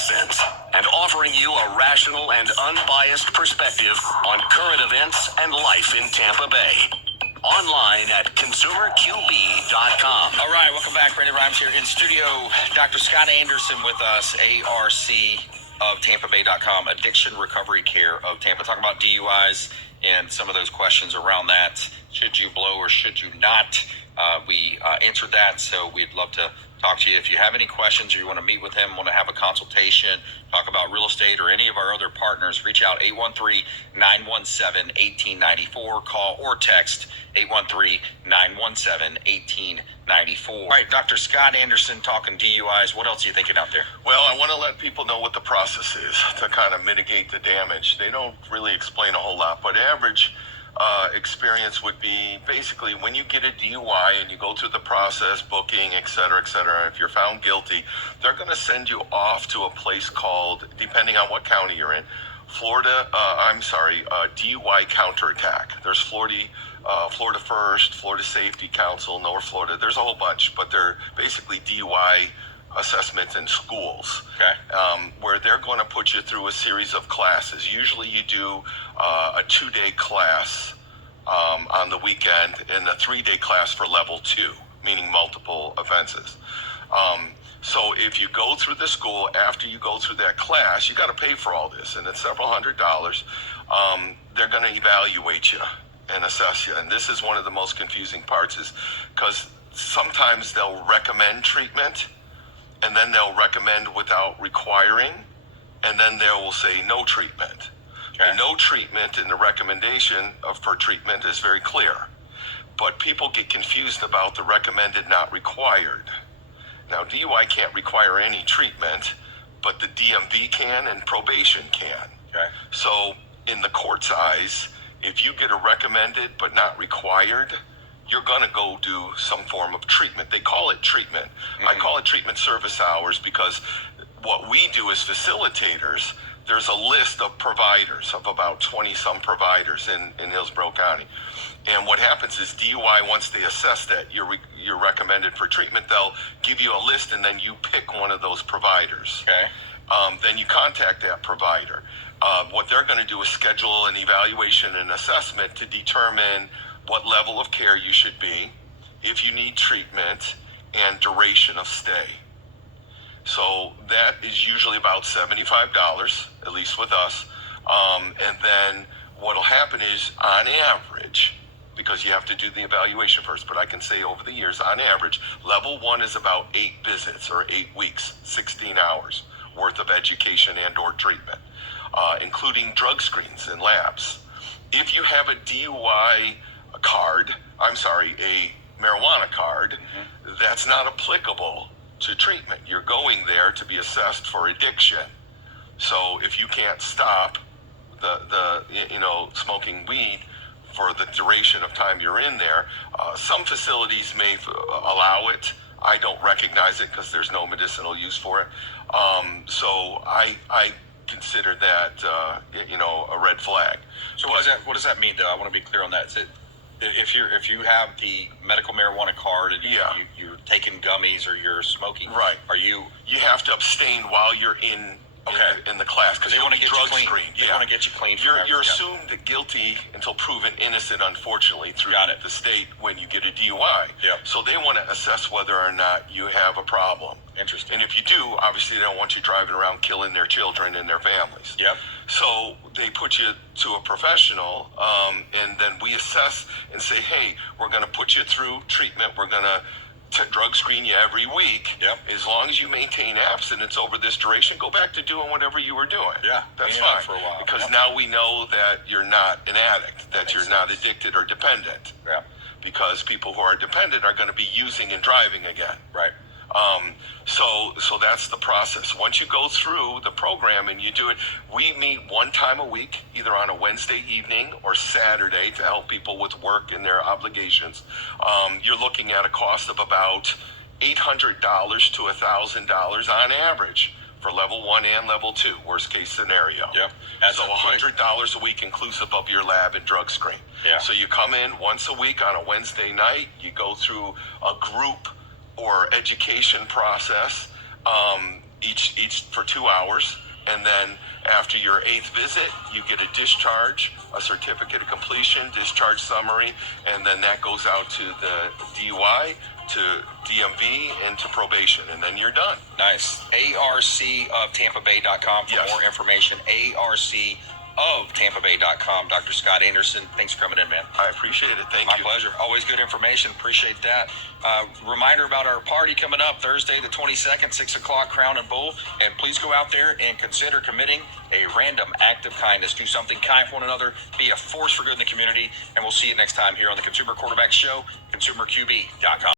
sense and offering you a rational and unbiased perspective on current events and life in Tampa Bay. Online at consumerqb.com. All right, welcome back. Brandon Rhymes here in studio. Dr. Scott Anderson with us, ARC of TampaBay.com, Addiction Recovery Care of Tampa. Talking about DUIs and some of those questions around that. Should you blow or should you not? We answered that, so we'd love to talk to you. If you have any questions or you want to meet with him, want to have a consultation, talk about real estate or any of our other partners, reach out 813-917-1894. Call or text 813-917-1894. All right, Dr. Scott Anderson talking DUIs. What else are you thinking out there? Well, I want to let people know what the process is to kind of mitigate the damage. They don't really explain a whole lot, but average experience would be basically when you get a DUI and you go through the process, booking, et cetera, if you're found guilty, they're going to send you off to a place called, depending on what county you're in, DUI counterattack. There's Florida First, Florida Safety Council, North Florida. There's a whole bunch, but they're basically DUI assessments in schools, where they're going to put you through a series of classes. Usually you do a 2-day class on the weekend and a 3-day class for level 2, meaning multiple offenses. So if you go through the school, after you go through that class, you got to pay for all this, and it's several $100s. They're going to evaluate you and assess you. And this is one of the most confusing parts, is because sometimes they'll recommend treatment, and then they'll recommend without requiring, and then they will say no treatment. The no treatment in the recommendation for treatment is very clear, but people get confused about the recommended, not required. Now, DUI can't require any treatment, but the DMV can and probation can. So in the court's eyes, if you get a recommended but not required, you're going to go do some form of treatment. They call it treatment. I call it treatment service hours because what we do as facilitators, there's a list of providers, of about 20-some providers in Hillsborough County. And what happens is DUI, once they assess that you're recommended for treatment, they'll give you a list and then you pick one of those providers. Then you contact that provider. What they're going to do is schedule an evaluation and assessment to determine what level of care you should be, if you need treatment, and duration of stay. So that is usually about $75, at least with us. And then what'll happen is, on average, because you have to do the evaluation first, but I can say over the years, on average, level 1 is about 8 visits or 8 weeks, 16 hours worth of education and or treatment, including drug screens and labs. If you have a DUI card, a marijuana card, that's not applicable to treatment. You're going there to be assessed for addiction. So if you can't stop the smoking weed for the duration of time you're in there, some facilities may allow it. I don't recognize it because there's no medicinal use for it. So I consider that a red flag. So what does that mean, though? I want to be clear on that. If you have the medical marijuana card and you're taking gummies or you're smoking, you have to abstain while you're in the class because they want to get drug you clean. screened. They want to get you clean. You're assumed guilty until proven innocent, unfortunately, through the state when you get a DUI. So they want to assess whether or not you have a problem. Interesting. And if you do, obviously they don't want you driving around killing their children and their families. So they put you to a professional, and then we assess and say, hey, we're going to put you through treatment. We're going to drug screen you every week. As long as you maintain abstinence over this duration, go back to doing whatever you were doing. That's fine. For a while. Because now we know that you're not an addict, that you're not addicted or dependent. Because people who are dependent are going to be using and driving again. So that's the process. Once you go through the program and you do it, we meet one time a week, either on a Wednesday evening or Saturday, to help people with work and their obligations. You're looking at a cost of about $800 to $1,000 on average for level 1 and level 2, worst case scenario. So $100 a week inclusive of your lab and drug screen. So you come in once a week on a Wednesday night, you go through a group or education process. each for 2 hours, and then after your 8th visit, you get a discharge, a certificate of completion, discharge summary, and then that goes out to the DUI, to DMV, and to probation, and then you're done. Nice. ARCofTampaBay.com for Yes. more information. ARCofTampaBay.com. Dr. Scott Anderson, thanks for coming in, man. I appreciate it. Thank My you. pleasure. Always good information. Appreciate that. Reminder about our party coming up Thursday, the 22nd, 6 o'clock, Crown and Bull. And please go out there and consider committing a random act of kindness. Do something kind for one another. Be a force for good in the community. And we'll see you next time here on the Consumer Quarterback Show, consumerqb.com.